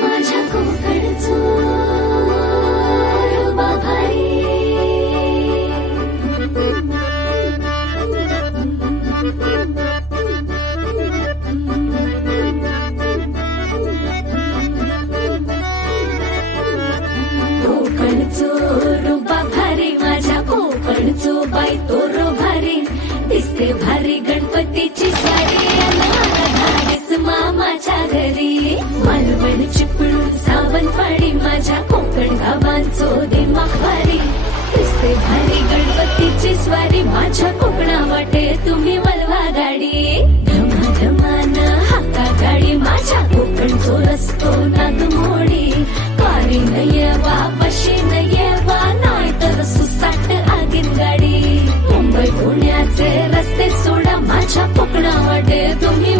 माझ्या कोकणचो बाभारी कोकणचो रुबा भारी माझ्या कोकणचो बाई तो रो भारी दिसते भारी गणपतीची साडी धाडस मामाच्या घरी मालवण चिपळूण सावंतवाडी माझ्या कोकण गावांचो दिमाग भारी दिसते भारी गणपतीची स्वारी माझ्या कोकणा वाटे तुम्ही वळवा गाडी धमाधमान हाका गाडी माझ्या कोकणचो रस्तो नाद मोडी कारी येवा बशी येवा नाही तर सुसाट आगीन गाडी मुंबई पुण्याचे रस्ते सोडा माझ्या कोकणा वाटे तुम्ही